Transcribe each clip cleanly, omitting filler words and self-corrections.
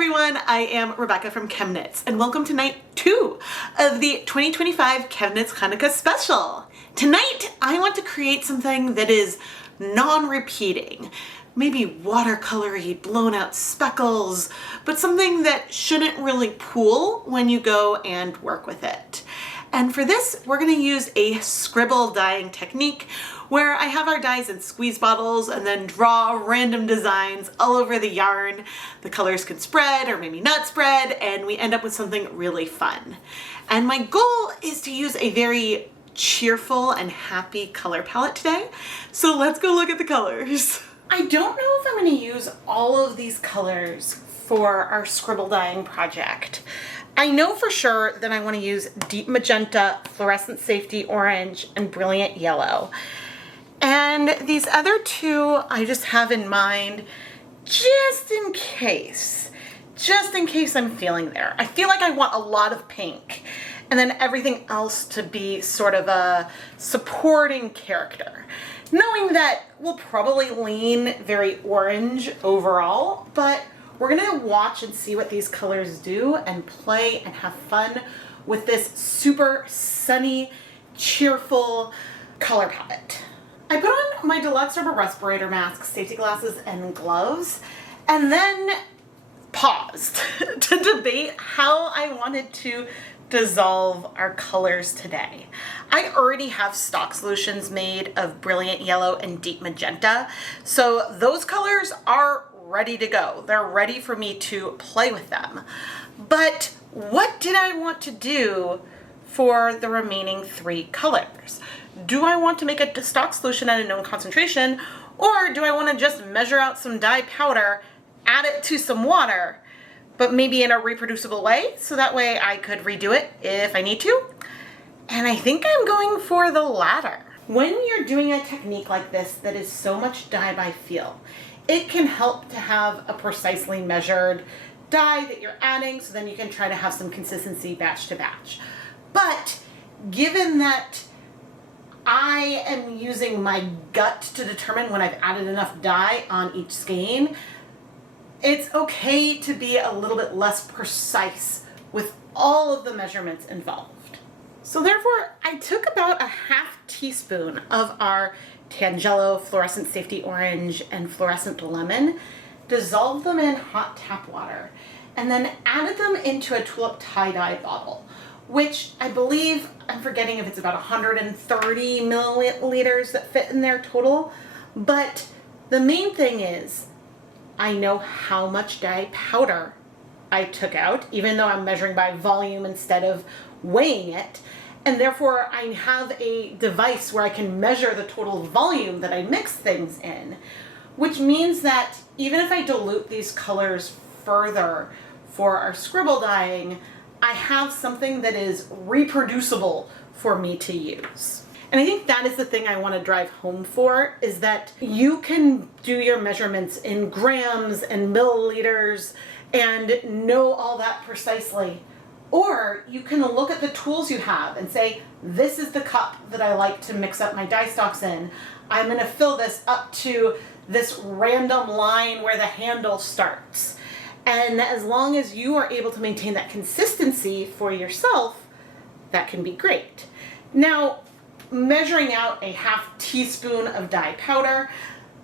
everyone, I am Rebecca from ChemKnits and welcome to night 2 of the 2025 ChemKnits Chanukah special. Tonight I want to create something that is non-repeating, maybe watercolory, blown out speckles, but something that shouldn't really pool when you go and work with it. And for this, we're going to use a scribble dyeing technique where I have our dyes in squeeze bottles and then draw random designs all over the yarn. The colors can spread or maybe not spread, and we end up with something really fun. And my goal is to use a very cheerful and happy color palette today. So let's go look at the colors. I don't know if I'm going to use all of these colors for our scribble dyeing project. I know for sure that I want to use deep magenta, fluorescent safety orange, and brilliant yellow. And these other two I just have in mind just in case I'm feeling there. I feel like I want a lot of pink and then everything else to be sort of a supporting character. Knowing that we'll probably lean very orange overall, but we're gonna watch and see what these colors do and play and have fun with this super sunny, cheerful color palette. I put on my deluxe rubber respirator mask, safety glasses, and gloves, and then paused to debate how I wanted to dissolve our colors today. I already have stock solutions made of brilliant yellow and deep magenta, so those colors are ready to go. They're ready for me to play with them. But what did I want to do for the remaining 3 colors? Do I want to make a stock solution at a known concentration, or do I want to just measure out some dye powder, add it to some water, but maybe in a reproducible way, so that way I could redo it if I need to? And I think I'm going for the latter. When you're doing a technique like this that is so much dye by feel, it can help to have a precisely measured dye that you're adding, so then you can try to have some consistency batch to batch. But given that I am using my gut to determine when I've added enough dye on each skein, it's okay to be a little bit less precise with all of the measurements involved. So therefore, I took about a half teaspoon of our Tangelo fluorescent safety orange and fluorescent lemon, dissolved them in hot tap water, and then added them into a tulip tie-dye bottle, which I believe, I'm forgetting if it's about 130 milliliters that fit in there total. But the main thing is, I know how much dye powder I took out, even though I'm measuring by volume instead of weighing it. And therefore I have a device where I can measure the total volume that I mix things in, which means that even if I dilute these colors further for our scribble dyeing, I have something that is reproducible for me to use. And I think that is the thing I want to drive home for, is that you can do your measurements in grams and milliliters and know all that precisely. Or you can look at the tools you have and say, this is the cup that I like to mix up my dye stocks in. I'm going to fill this up to this random line where the handle starts. And as long as you are able to maintain that consistency for yourself, that can be great. Now, measuring out a half teaspoon of dye powder,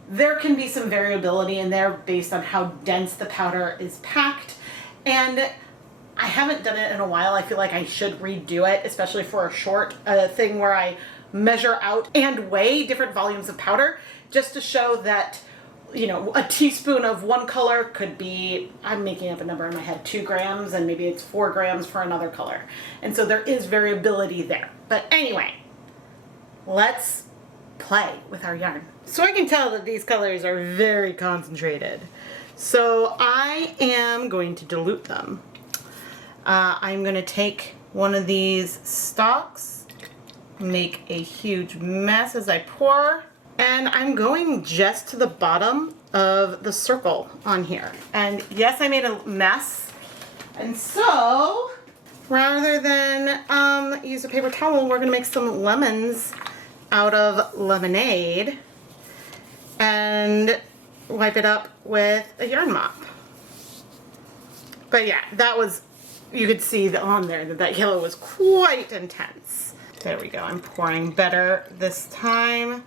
there can be some variability in there based on how dense the powder is packed. And I haven't done it in a while. I feel like I should redo it, especially for a short thing where I measure out and weigh different volumes of powder, just to show that, you know, a teaspoon of one color could be, I'm making up a number in my head, 2 grams, and maybe it's 4 grams for another color. And so there is variability there. But anyway, let's play with our yarn. So I can tell that these colors are very concentrated. So I am going to dilute them. I'm going to take one of these stalks, make a huge mess as I pour, and I'm going just to the bottom of the circle on here. And yes, I made a mess, and so rather than use a paper towel, we're going to make some lemons out of lemonade and wipe it up with a yarn mop. But yeah, that was, you could see on there that yellow was quite intense. There we go. I'm pouring better this time,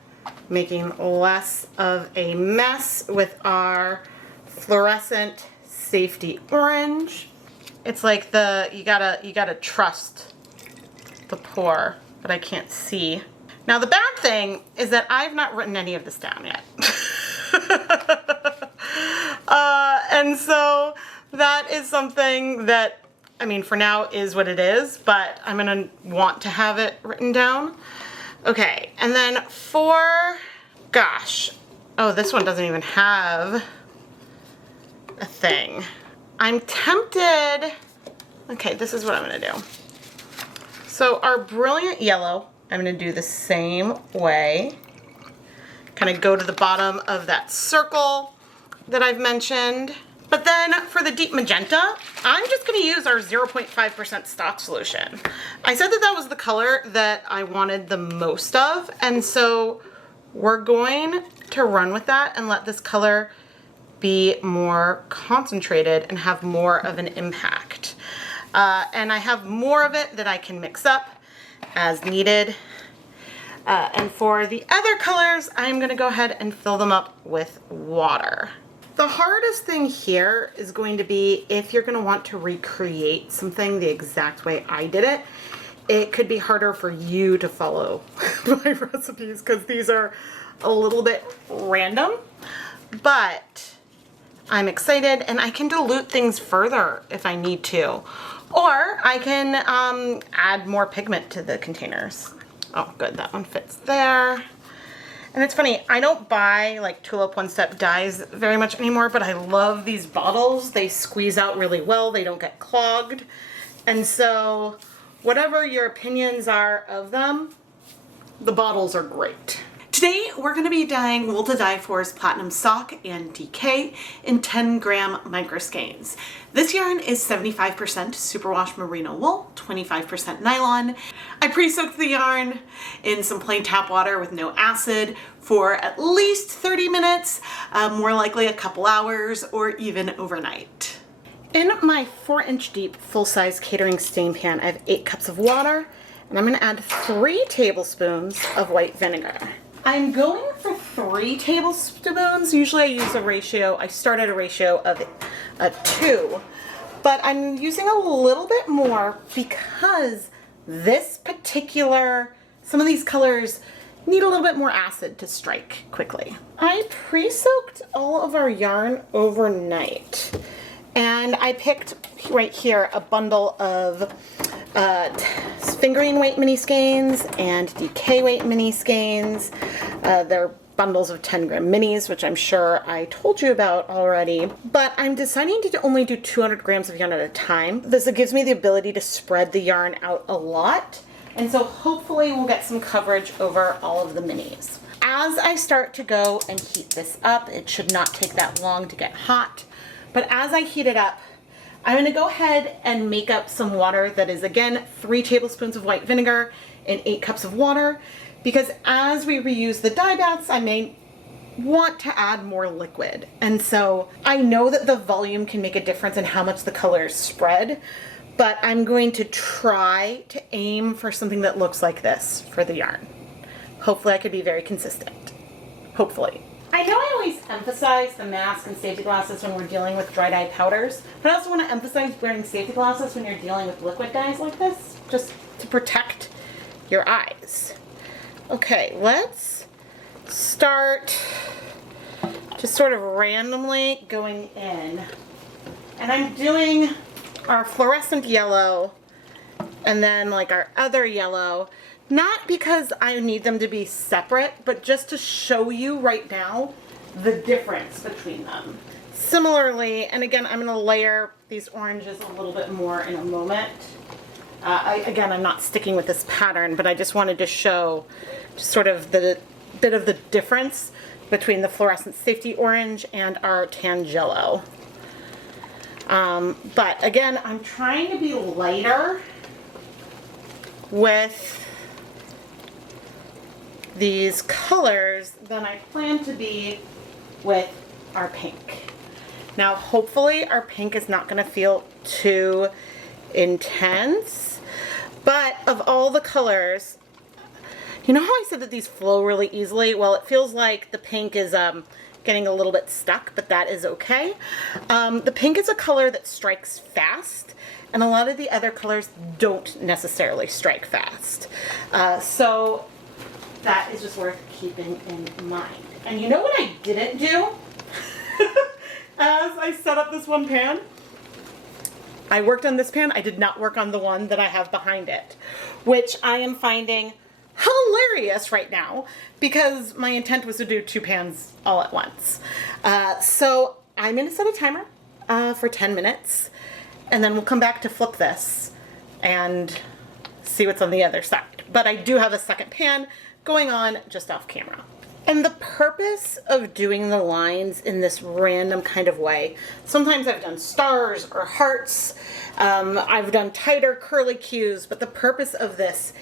making less of a mess with our fluorescent safety orange. It's like you gotta trust the pour, but I can't see. Now the bad thing is that I've not written any of this down yet. And so that is something that, I mean, for now is what it is, but I'm gonna want to have it written down. Okay, and then gosh, oh, this one doesn't even have a thing. I'm tempted, okay, this is what I'm gonna do. So our brilliant yellow, I'm gonna do the same way. Kind of go to the bottom of that circle that I've mentioned. But then for the deep magenta, I'm just gonna use our 0.5% stock solution. I said that that was the color that I wanted the most of, and so we're going to run with that and let this color be more concentrated and have more of an impact. And I have more of it that I can mix up as needed. And for the other colors, I'm gonna go ahead and fill them up with water. The hardest thing here is going to be if you're gonna want to recreate something the exact way I did it. It could be harder for you to follow my recipes because these are a little bit random, but I'm excited and I can dilute things further if I need to. Or I can add more pigment to the containers. Oh, good, that one fits there. And it's funny, I don't buy like Tulip one-step dyes very much anymore, but I love these bottles. They squeeze out really well, they don't get clogged. And so whatever your opinions are of them, the bottles are great. Today we're going to be dyeing Wool to Dye For's Platinum Sock and DK in 10-gram micro skeins. This yarn is 75% superwash merino wool, 25% nylon. I pre-soaked the yarn in some plain tap water with no acid for at least 30 minutes, more likely a couple hours or even overnight. In my 4-inch deep full-size catering stain pan, I have 8 cups of water, and I'm going to add 3 tablespoons of white vinegar. I'm going for 3 tablespoons. Usually I use a ratio, I start at a ratio of 2, but I'm using a little bit more because some of these colors need a little bit more acid to strike quickly. I pre-soaked all of our yarn overnight, and I picked right here a bundle of fingering weight mini skeins and DK weight mini skeins. They're bundles of 10-gram minis, which I'm sure I told you about already, but I'm deciding to only do 200 grams of yarn at a time. This gives me the ability to spread the yarn out a lot, and so hopefully we'll get some coverage over all of the minis. As I start to go and heat this up, it should not take that long to get hot, but as I heat it up, I'm going to go ahead and make up some water that is, again, 3 tablespoons of white vinegar and 8 cups of water, because as we reuse the dye baths, I may want to add more liquid. And so I know that the volume can make a difference in how much the colors spread, but I'm going to try to aim for something that looks like this for the yarn. Hopefully I could be very consistent. Hopefully. I know I always emphasize the mask and safety glasses when we're dealing with dry dye powders, but I also want to emphasize wearing safety glasses when you're dealing with liquid dyes like this, just to protect your eyes. Okay, let's start just sort of randomly going in. And I'm doing our fluorescent yellow and then like our other yellow, not because I need them to be separate, but just to show you right now the difference between them. Similarly, and again, I'm going to layer these oranges a little bit more in a moment. Again, I'm not sticking with this pattern, but I just wanted to show just sort of the bit of the difference between the fluorescent safety orange and our Tangelo. But again, I'm trying to be lighter with these colors than I plan to be with our pink. Now, hopefully our pink is not gonna feel too intense, but of all the colors, you know how I said that these flow really easily? Well, it feels like the pink is getting a little bit stuck, but that is okay. The pink is a color that strikes fast, and a lot of the other colors don't necessarily strike fast. So that is just worth keeping in mind. And you know what I didn't do? As I set up this one pan, I worked on this pan. I did not work on the one that I have behind it, which I am finding hilarious right now because my intent was to do 2 pans all at once. So I'm going to set a timer for 10 minutes, and then we'll come back to flip this and see what's on the other side. But I do have a second pan going on just off camera. And the purpose of doing the lines in this random kind of way, sometimes I've done stars or hearts, I've done tighter curly cues, but the purpose of this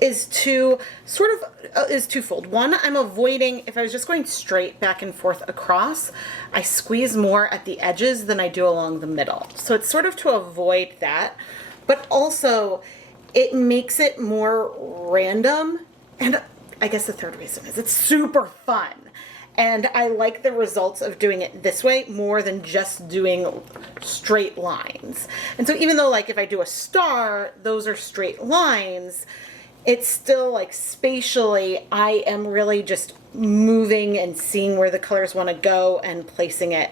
is to sort of, is twofold. One, I'm avoiding, if I was just going straight back and forth across, I squeeze more at the edges than I do along the middle. So it's sort of to avoid that, but also it makes it more random. And I guess the third reason is it's super fun. And I like the results of doing it this way more than just doing straight lines. And so even though like if I do a star, those are straight lines, it's still like spatially, I am really just moving and seeing where the colors want to go and placing it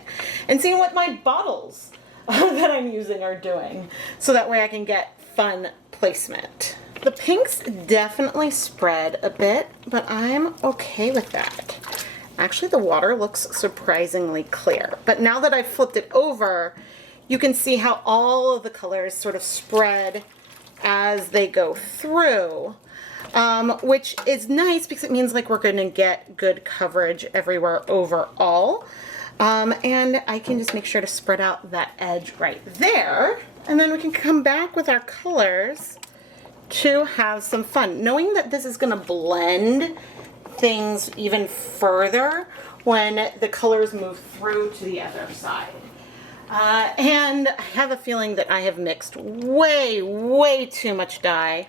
and seeing what my bottles that I'm using are doing. So that way I can get fun placement. The pinks definitely spread a bit, but I'm okay with that. Actually, the water looks surprisingly clear. But now that I've flipped it over, you can see how all of the colors sort of spread as they go through, which is nice because it means like we're going to get good coverage everywhere overall. And I can just make sure to spread out that edge right there. And then we can come back with our colors to have some fun, knowing that this is going to blend things even further when the colors move through to the other side. And I have a feeling that I have mixed way too much dye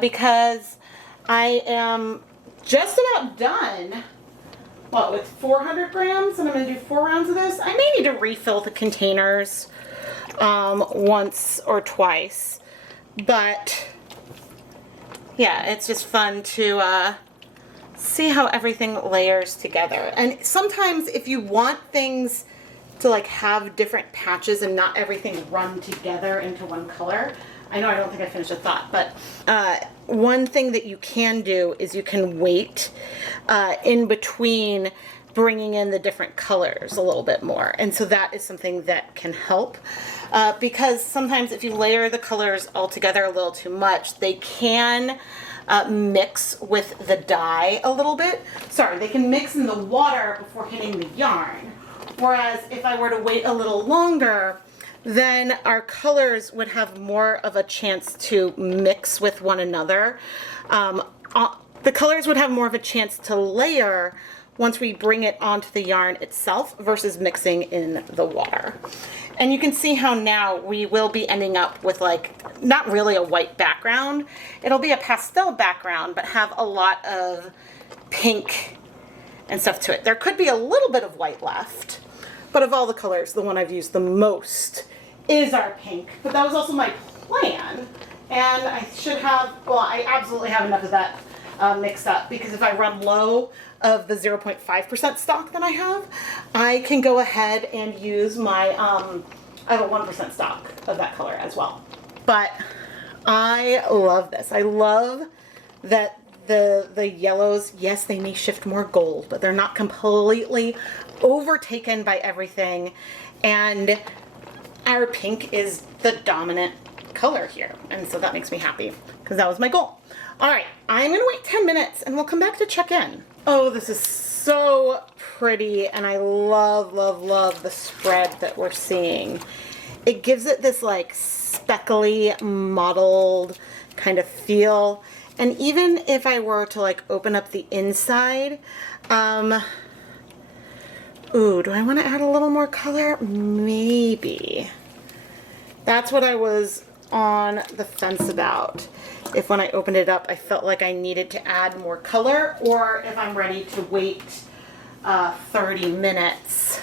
because I am just about done, what, with 400 grams, and I'm going to do 4 rounds of this. I may need to refill the containers once or twice, but yeah, it's just fun to see how everything layers together. And sometimes if you want things to like have different patches and not everything run together into one color, I know I don't think I finished a thought, but one thing that you can do is you can wait in between bringing in the different colors a little bit more. And so that is something that can help because sometimes if you layer the colors all together a little too much, they can mix with the dye a little bit. Sorry, they can mix in the water before hitting the yarn. Whereas if I were to wait a little longer, then our colors would have more of a chance to mix with one another. The colors would have more of a chance to layer once we bring it onto the yarn itself versus mixing in the water. And you can see how now we will be ending up with like, not really a white background. It'll be a pastel background, but have a lot of pink and stuff to it. There could be a little bit of white left, but of all the colors, the one I've used the most is our pink. But that was also my plan. And I should have, well, I absolutely have enough of that mixed up, because if I run low of the 0.5% stock that I have, I can go ahead and use my, I have a 1% stock of that color as well. But I love this. I love that the yellows, yes, they may shift more gold, but they're not completely overtaken by everything. And our pink is the dominant color here. And so that makes me happy because that was my goal. All right, I'm gonna wait 10 minutes and we'll come back to check in. Oh, this is so pretty, and I love, love, love the spread that we're seeing. It gives it this like speckly, mottled kind of feel. And even if I were to like open up the inside, Ooh, do I want to add a little more color? Maybe. That's what I was on the fence about. If when I opened it up, I felt like I needed to add more color, or if I'm ready to wait 30 minutes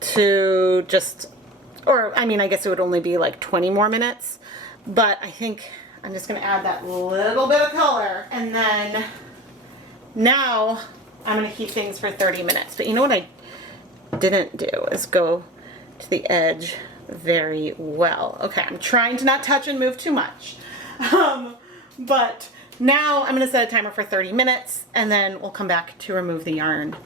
to just, or I mean, I guess it would only be like 20 more minutes, but I think I'm just gonna add that little bit of color, and then now I'm gonna keep things for 30 minutes. But you know what I didn't do is go to the edge very well. Okay, I'm trying to not touch and move too much. But now I'm gonna set a timer for 30 minutes, and then we'll come back to remove the yarn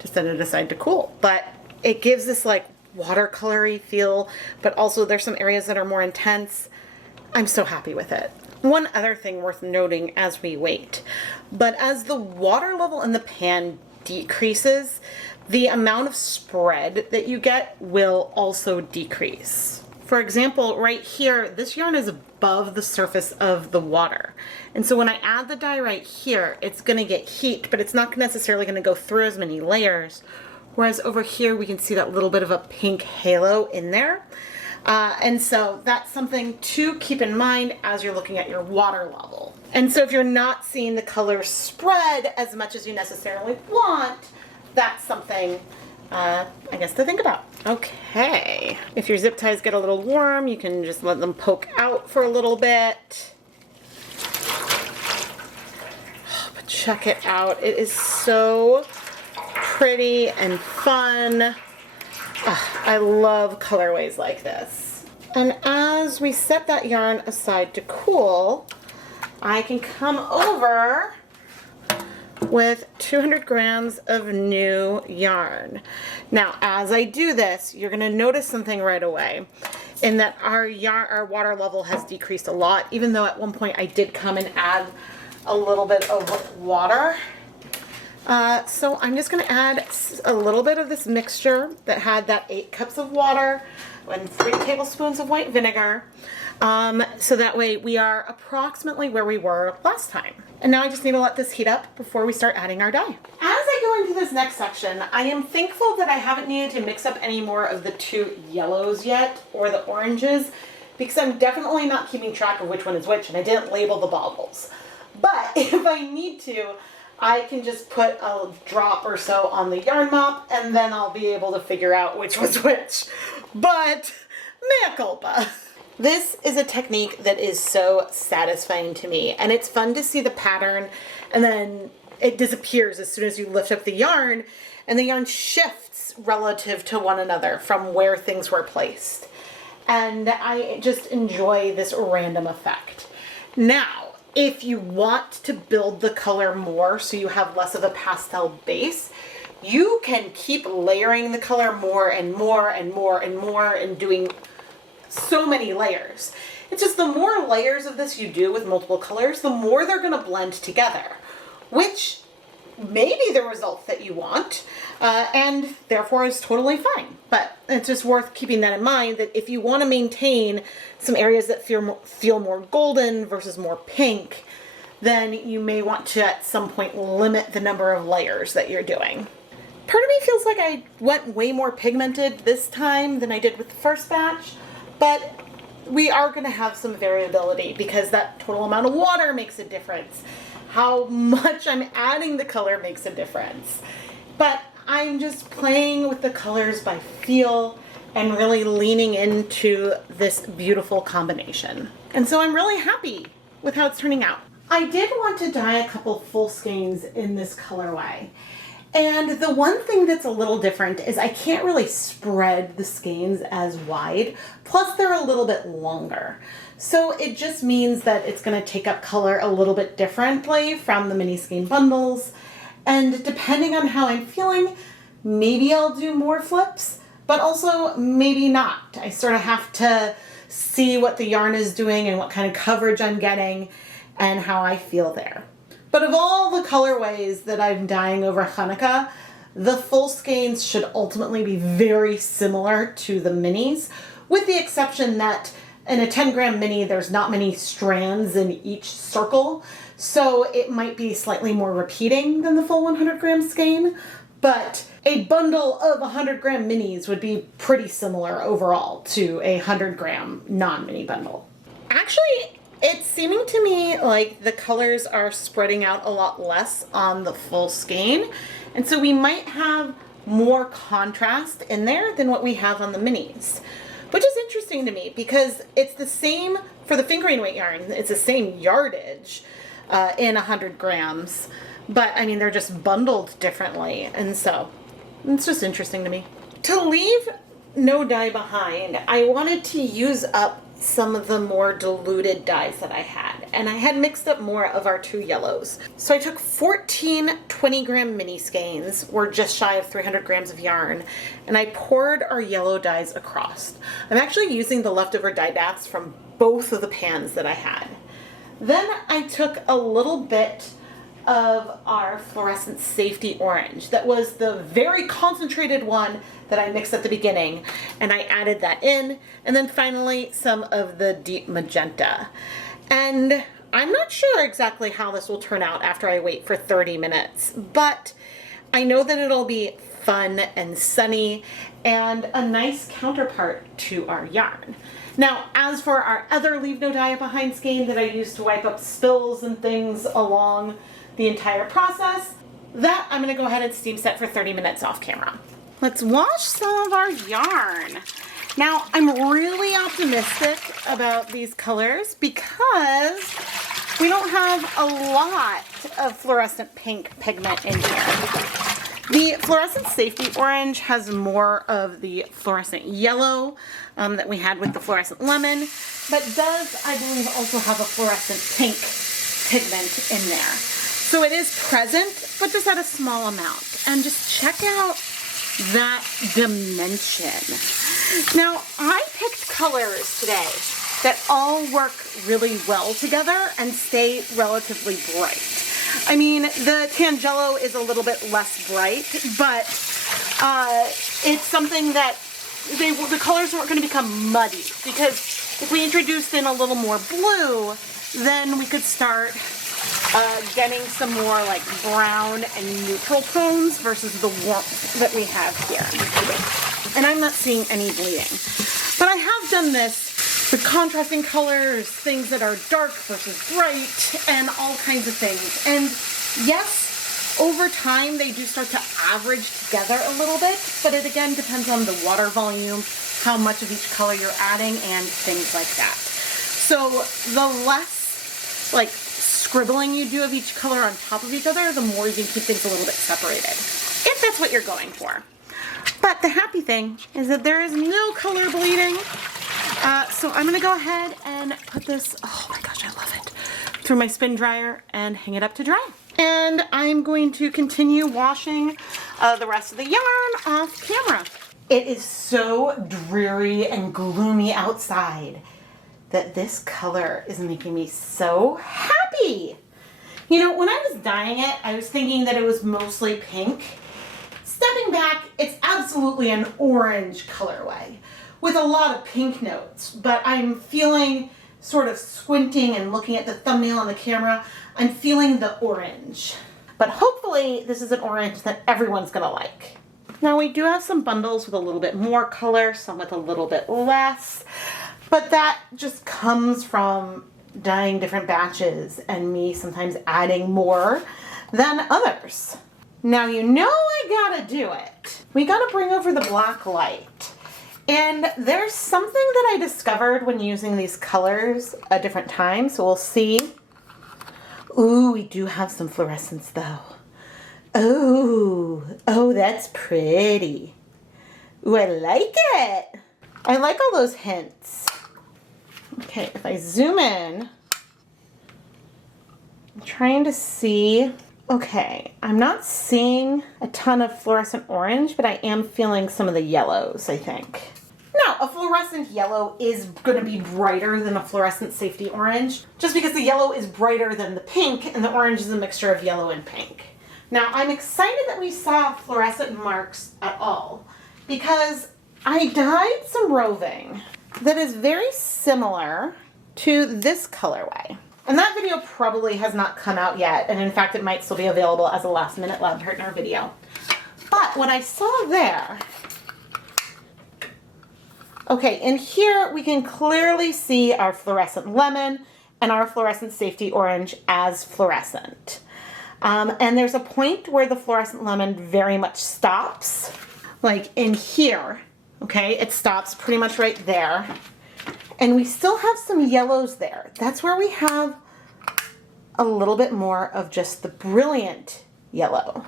to set it aside to cool. But it gives this like watercolory feel, but also there's some areas that are more intense. I'm so happy with it. One other thing worth noting as we wait, but as the water level in the pan decreases, the amount of spread that you get will also decrease. For example, right here, this yarn is above the surface of the water. And so when I add the dye right here, it's gonna get heat, but it's not necessarily gonna go through as many layers. Whereas over here, we can see that little bit of a pink halo in there. And so that's something to keep in mind as you're looking at your water level. And so if you're not seeing the color spread as much as you necessarily want, that's something, I guess, to think about. Okay. If your zip ties get a little warm, you can just let them poke out for a little bit. But check it out. It is so pretty and fun. I love colorways like this. And as we set that yarn aside to cool, I can come over with 200 grams of new yarn. Now, as I do this, you're gonna notice something right away in that our water level has decreased a lot, even though at one point I did come and add a little bit of water. So I'm just going to add a little bit of this mixture that had that 8 cups of water and 3 tablespoons of white vinegar. So that way we are approximately where we were last time. And now I just need to let this heat up before we start adding our dye. As I go into this next section, I am thankful that I haven't needed to mix up any more of the 2 yellows yet, or the oranges, because I'm definitely not keeping track of which one is which, and I didn't label the bottles. But if I need to, I can just put a drop or so on the yarn mop, and then I'll be able to figure out which was which. But mea culpa. This is a technique that is so satisfying to me, and it's fun to see the pattern, and then it disappears as soon as you lift up the yarn, and the yarn shifts relative to one another from where things were placed. And I just enjoy this random effect. Now, if you want to build the color more so you have less of a pastel base, you can keep layering the color more and more and more and more and doing so many layers. It's just the more layers of this you do with multiple colors, the more they're going to blend together, which may be the result that you want, and therefore is totally fine. But it's just worth keeping that in mind, that if you want to maintain some areas that feel more golden versus more pink, then you may want to at some point limit the number of layers that you're doing. Part of me feels like I went way more pigmented this time than I did with the first batch, but we are going to have some variability because that total amount of water makes a difference. How much I'm adding the color makes a difference. But I'm just playing with the colors by feel and really leaning into this beautiful combination. And so I'm really happy with how it's turning out. I did want to dye a couple full skeins in this colorway. And the one thing that's a little different is I can't really spread the skeins as wide, plus they're a little bit longer. So it just means that it's going to take up color a little bit differently from the mini skein bundles. And depending on how I'm feeling, maybe I'll do more flips, but also maybe not. I sort of have to see what the yarn is doing and what kind of coverage I'm getting and how I feel there. But of all the colorways that I'm dyeing over Chanukah, the full skeins should ultimately be very similar to the minis, with the exception that in a 10-gram mini, there's not many strands in each circle, so it might be slightly more repeating than the full 100-gram skein, but a bundle of 100-gram minis would be pretty similar overall to a 100-gram non-mini bundle. Actually, it's seeming to me like the colors are spreading out a lot less on the full skein, and so we might have more contrast in there than what we have on the minis, which is interesting to me because it's the same for the fingering weight yarn. It's the same yardage in 100 grams, but I mean, they're just bundled differently, and so it's just interesting to me. To leave no dye behind, I wanted to use up some of the more diluted dyes that I had, and I had mixed up more of our 2 yellows. So I took 14 20-gram mini skeins, or just shy of 300 grams of yarn, and I poured our yellow dyes across. I'm actually using the leftover dye baths from both of the pans that I had. Then I took a little bit of our fluorescent safety orange. That was the very concentrated one that I mixed at the beginning, and I added that in, and then finally some of the deep magenta. And I'm not sure exactly how this will turn out after I wait for 30 minutes, but I know that it'll be fun and sunny and a nice counterpart to our yarn. Now, as for our other leave no dye behind skein that I used to wipe up spills and things along the entire process, that I'm gonna go ahead and steam set for 30 minutes off camera. Let's wash some of our yarn. Now, I'm really optimistic about these colors because we don't have a lot of fluorescent pink pigment in here. The fluorescent safety orange has more of the fluorescent yellow that we had with the fluorescent lemon, but does, I believe, also have a fluorescent pink pigment in there. So it is present, but just at a small amount. And just check out that dimension. Now, I picked colors today that all work really well together and stay relatively bright. I mean, the Tangelo is a little bit less bright, but it's something that the colors weren't going to become muddy, because if we introduced in a little more blue, then we could start getting some more like brown and neutral tones versus the warmth that we have here. And I'm not seeing any bleeding. But I have done this with contrasting colors, things that are dark versus bright, and all kinds of things. And yes, over time they do start to average together a little bit, but it again depends on the water volume, how much of each color you're adding, and things like that. So the less like scribbling you do of each color on top of each other, the more you can keep things a little bit separated, if that's what you're going for. But the happy thing is that there is no color bleeding. So I'm gonna go ahead and put this, oh my gosh, I love it, through my spin dryer and hang it up to dry. And I'm going to continue washing the rest of the yarn off camera. It is so dreary and gloomy outside that this color is making me so happy. You know, when I was dyeing it, I was thinking that it was mostly pink. Stepping back, it's absolutely an orange colorway with a lot of pink notes, but I'm feeling, sort of squinting and looking at the thumbnail on the camera, I'm feeling the orange. But hopefully this is an orange that everyone's gonna like. Now we do have some bundles with a little bit more color, some with a little bit less, but that just comes from dyeing different batches and me sometimes adding more than others. Now you know I gotta do it. We gotta bring over the black light. And there's something that I discovered when using these colors at different times, so we'll see. Ooh, we do have some fluorescence though. Oh, that's pretty. Ooh, I like it. I like all those hints. Okay, if I zoom in, I'm trying to see. Okay, I'm not seeing a ton of fluorescent orange, but I am feeling some of the yellows, I think. Now, a fluorescent yellow is going to be brighter than a fluorescent safety orange, just because the yellow is brighter than the pink, and the orange is a mixture of yellow and pink. Now, I'm excited that we saw fluorescent marks at all, because I dyed some roving that is very similar to this colorway. And that video probably has not come out yet, and in fact it might still be available as a last minute lab partner video. But what I saw there, okay, in here we can clearly see our fluorescent lemon and our fluorescent safety orange as fluorescent. And there's a point where the fluorescent lemon very much stops, like in here, okay? It stops pretty much right there. And we still have some yellows there. That's where we have a little bit more of just the brilliant yellow.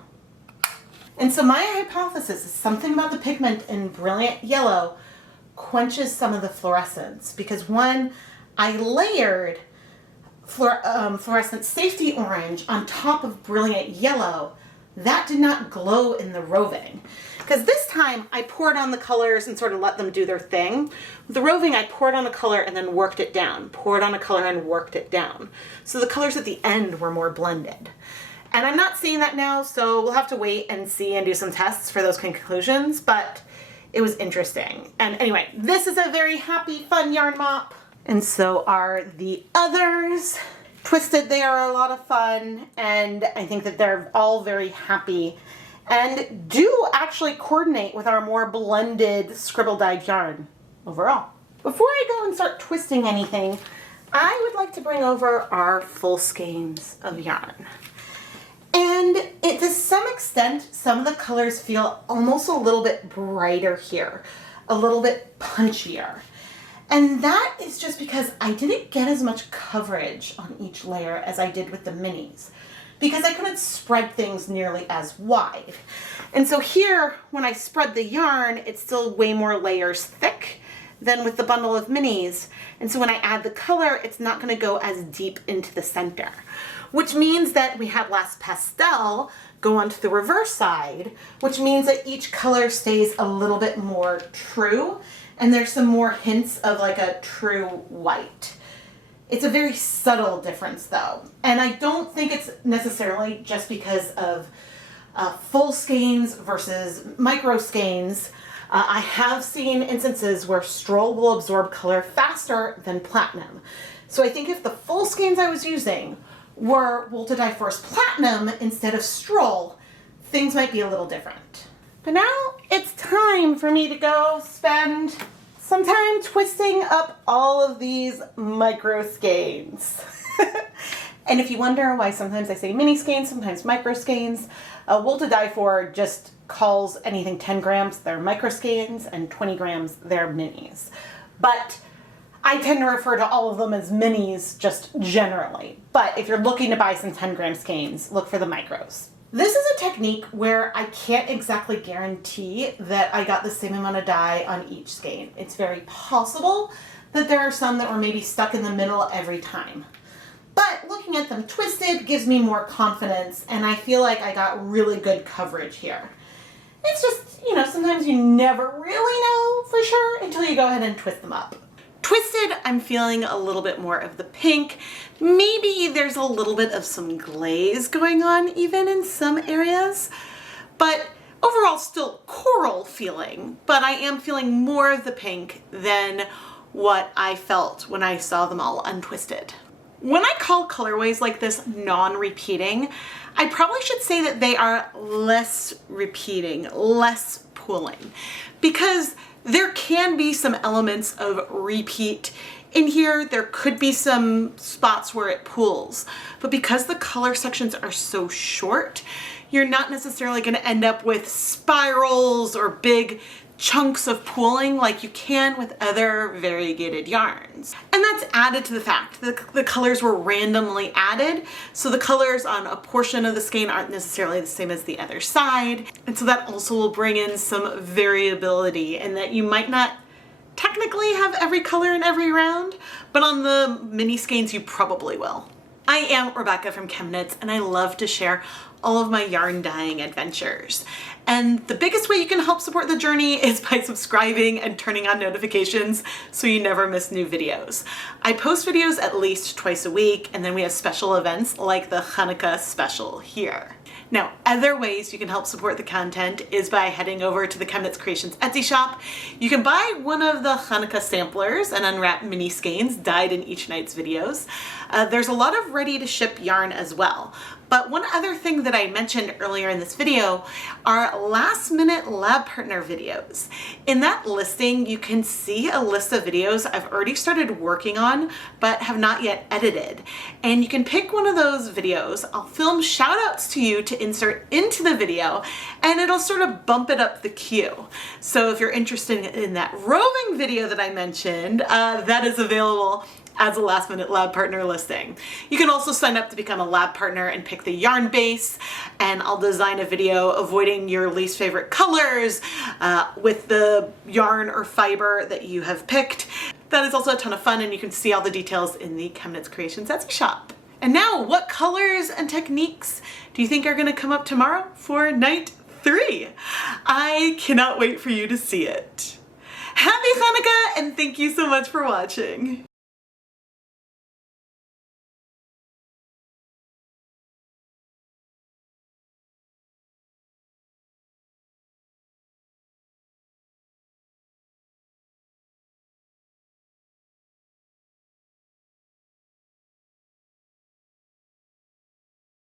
And so my hypothesis is something about the pigment in brilliant yellow quenches some of the fluorescence, because one, I layered fluorescent safety orange on top of brilliant yellow. That did not glow in the roving. Because this time I poured on the colors and sort of let them do their thing. With the roving, I poured on a color and then worked it down. Poured on a color and worked it down. So the colors at the end were more blended. And I'm not seeing that now, so we'll have to wait and see and do some tests for those conclusions, but it was interesting. And anyway, this is a very happy, fun yarn mop. And so are the others. Twisted, they are a lot of fun, and I think that they're all very happy and do actually coordinate with our more blended scribble dyed yarn overall. Before I go and start twisting anything, I would like to bring over our full skeins of yarn. And to some extent, some of the colors feel almost a little bit brighter here, a little bit punchier. And that is just because I didn't get as much coverage on each layer as I did with the minis, because I couldn't spread things nearly as wide. And so here, when I spread the yarn, it's still way more layers thick than with the bundle of minis. And so when I add the color, it's not going to go as deep into the center, which means that we have less pastel go onto the reverse side, which means that each color stays a little bit more true. And there's some more hints of like a true white. It's a very subtle difference though. And I don't think it's necessarily just because of full skeins versus micro skeins. I have seen instances where Stroll will absorb color faster than platinum. So I think if the full skeins I was using were Wool to Dye Force Platinum instead of Stroll, things might be a little different. But now it's time for me to go spend some time twisting up all of these micro skeins. And if you wonder why sometimes I say mini skeins, sometimes micro skeins, Wool to Dye For just calls anything 10 grams their micro skeins and 20 grams their minis. But I tend to refer to all of them as minis just generally. But if you're looking to buy some 10 gram skeins, look for the micros. This is a technique where I can't exactly guarantee that I got the same amount of dye on each skein. It's very possible that there are some that were maybe stuck in the middle every time. But looking at them twisted gives me more confidence, and I feel like I got really good coverage here. It's just, you know, sometimes you never really know for sure until you go ahead and twist them up. Twisted, I'm feeling a little bit more of the pink. Maybe there's a little bit of some glaze going on even in some areas, but overall still coral feeling, but I am feeling more of the pink than what I felt when I saw them all untwisted. When I call colorways like this non-repeating, I probably should say that they are less repeating, less pooling, because there can be some elements of repeat in here. There could be some spots where it pools, but because the color sections are so short, you're not necessarily going to end up with spirals or big chunks of pooling like you can with other variegated yarns. And that's added to the fact that the colors were randomly added, so the colors on a portion of the skein aren't necessarily the same as the other side, and so that also will bring in some variability in that you might not technically have every color in every round, but on the mini skeins you probably will. I am Rebecca from ChemKnits, and I love to share all of my yarn dyeing adventures. And the biggest way you can help support the journey is by subscribing and turning on notifications so you never miss new videos. I post videos at least twice a week, and then we have special events like the Chanukah special here. Now, other ways you can help support the content is by heading over to the ChemKnits Creations Etsy shop. You can buy one of the Chanukah samplers and unwrap mini skeins dyed in each night's videos. There's a lot of ready to ship yarn as well, But one other thing that I mentioned earlier in this video are last minute lab partner videos. In that listing, you can see a list of videos I've already started working on, but have not yet edited. And you can pick one of those videos. I'll film shout outs to you to insert into the video, and it'll sort of bump it up the queue. So if you're interested in that roving video that I mentioned, that is available as a last minute lab partner listing. You can also sign up to become a lab partner and pick the yarn base, and I'll design a video avoiding your least favorite colors with the yarn or fiber that you have picked. That is also a ton of fun, and you can see all the details in the ChemKnits Creations Etsy shop. And now, what colors and techniques do you think are gonna come up tomorrow for night 3? I cannot wait for you to see it. Happy Chanukah, and thank you so much for watching.